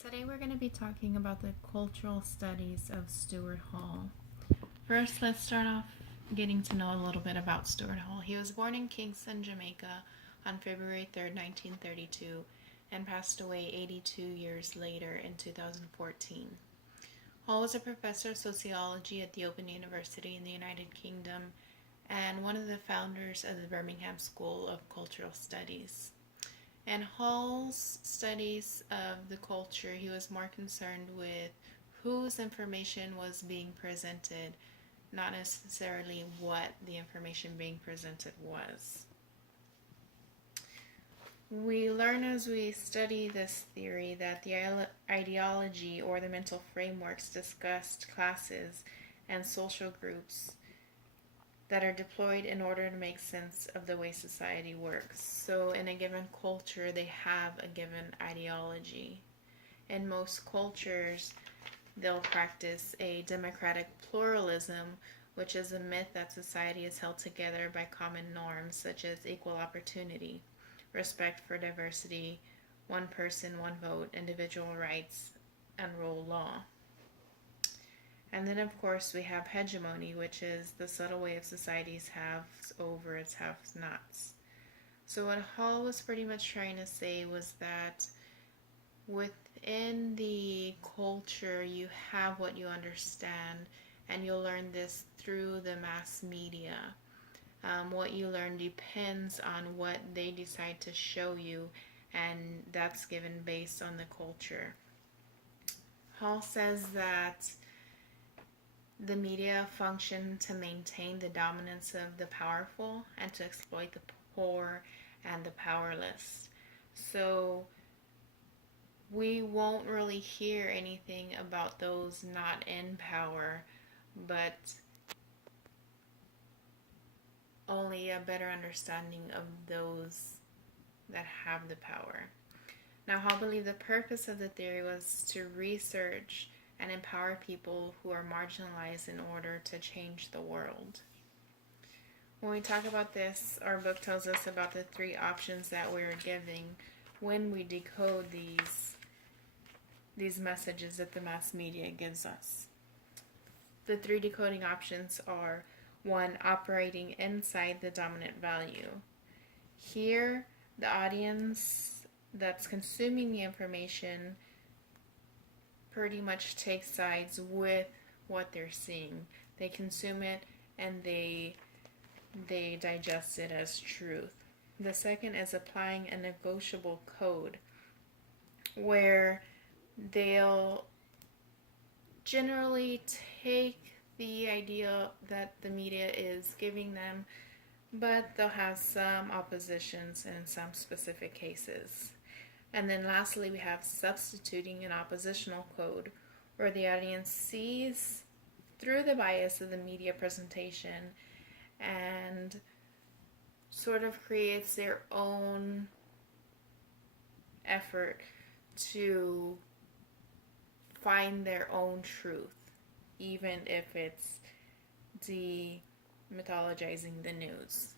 Today we're going to be talking about the cultural studies of Stuart Hall. First, let's start off getting to know a little bit about Stuart Hall. He was born in Kingston, Jamaica on February 3rd, 1932, and passed away 82 years later in 2014. Hall was a professor of sociology at the Open University in the United Kingdom and one of the founders of the Birmingham School of Cultural Studies. In Hall's studies of the culture, he was more concerned with whose information was being presented, not necessarily what the information being presented was. We learn as we study this theory that the ideology or the mental frameworks discussed classes and social groups that are deployed in order to make sense of the way society works. So in a given culture, they have a given ideology. In most cultures, they'll practice a democratic pluralism, which is a myth that society is held together by common norms such as equal opportunity, respect for diversity, one person, one vote, individual rights, and rule of law. And then, of course, we have hegemony, which is the subtle way of society's haves over its have-nots. So what Hall was pretty much trying to say was that within the culture, you have what you understand, and you'll learn this through the mass media. What you learn depends on what they decide to show you, and that's given based on the culture. Hall says that the media function to maintain the dominance of the powerful and to exploit the poor and the powerless. So we won't really hear anything about those not in power, but only a better understanding of those that have the power. Now, Hall believed the purpose of the theory was to research and empower people who are marginalized in order to change the world. When we talk about this, our book tells us about the three options that we're giving when we decode these messages that the mass media gives us. The three decoding options are: 1. Operating inside the dominant value. Here, the audience that's consuming the information pretty much take sides with what they're seeing. They consume it and they digest it as truth. The second is applying a negotiable code, where they'll generally take the idea that the media is giving them, but they'll have some oppositions in some specific cases. And then lastly, we have substituting an oppositional code, where the audience sees through the bias of the media presentation and sort of creates their own effort to find their own truth, even if it's demythologizing the news.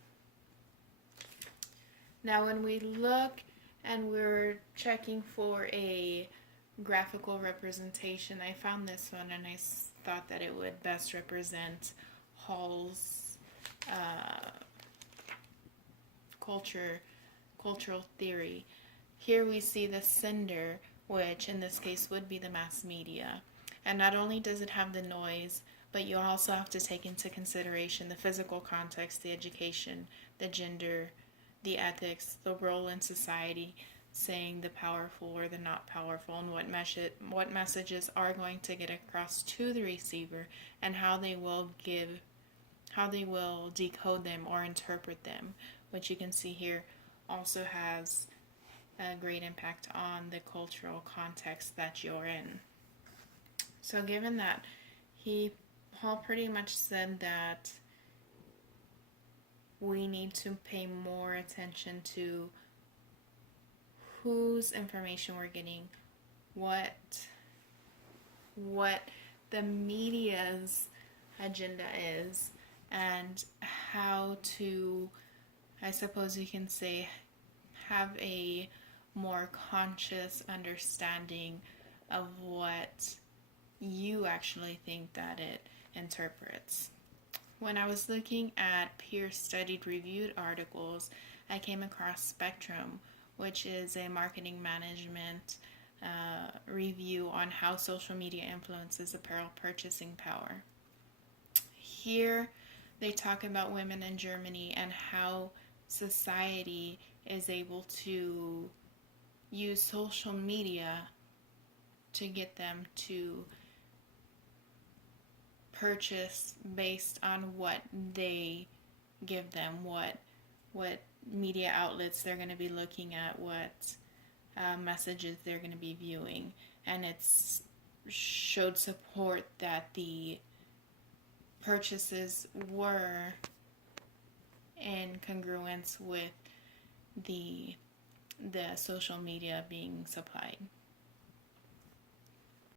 Now, when we look and we're checking for a graphical representation, I found this one and I thought that it would best represent Hall's cultural theory. Here we see the sender, which in this case would be the mass media. And not only does it have the noise, but you also have to take into consideration the physical context, the education, the gender, the ethics, the role in society, saying the powerful or the not powerful, and what messages are going to get across to the receiver, and how they will decode them or interpret them, which you can see here also has a great impact on the cultural context that you're in. So given that, Hall pretty much said that we need to pay more attention to whose information we're getting, what the media's agenda is, and how to, I suppose you can say, have a more conscious understanding of what you actually think that it interprets. When I was looking at peer-studied reviewed articles, I came across Spectrum, which is a marketing management review on how social media influences apparel purchasing power. Here, they talk about women in Germany and how society is able to use social media to get them to purchase based on what they give them, what media outlets they're going to be looking at, what messages they're going to be viewing, and it's showed support that the purchases were in congruence with the social media being supplied.